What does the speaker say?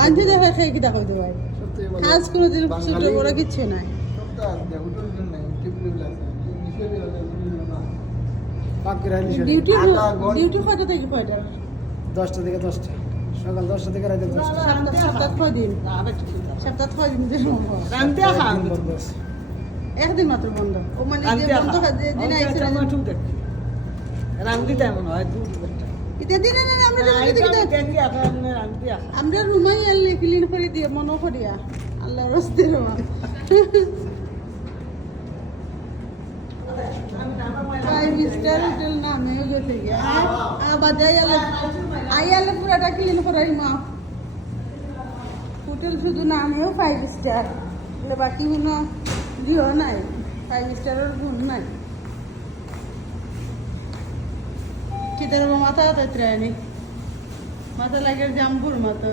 মাঝে দেখা খেয়ে কি দেখো ভাই সত্যি বলে কাজ কোনো দিন ছোট বাঙালি বড় কিচ্ছু নাই সপ্তাহ আছে হোটেল নাই টিপলিপ আছে মিশরে আছে না বাকিরা নিশে ডিউটি আধা ঘন্টা ডিউটি কয়টা থেকে কয়টা 10টা থেকে 10টা সকাল 10টা থেকে রাত 10টা সপ্তাহ কয় দিন সপ্তাহ কয় দিন রামতে খান বন্ধ আছে একদিন মাত্র বন্ধ ও মানে যে বন্ধ দিন আইছিল রামদিতে এমন হয় দূর এটা দিন না আমরা রামতে আমরা রুমাই আনলে ক্লিন করে দিয়ে মনে করিয়া আল্লাহ রস্তে রুমা ফাইভ স্টার হোটেল নামে গেছে গিয়া আবার আইয়ালে পুরাটা ক্লিন করাই মা হোটেল শুধু নামেও 5 স্টার বাকি কোনো দিও নাই 5 স্টারের গুণ নাই কিদের মাথা তো ট্রেনে মাথা লাগে জাম্বুর মাথা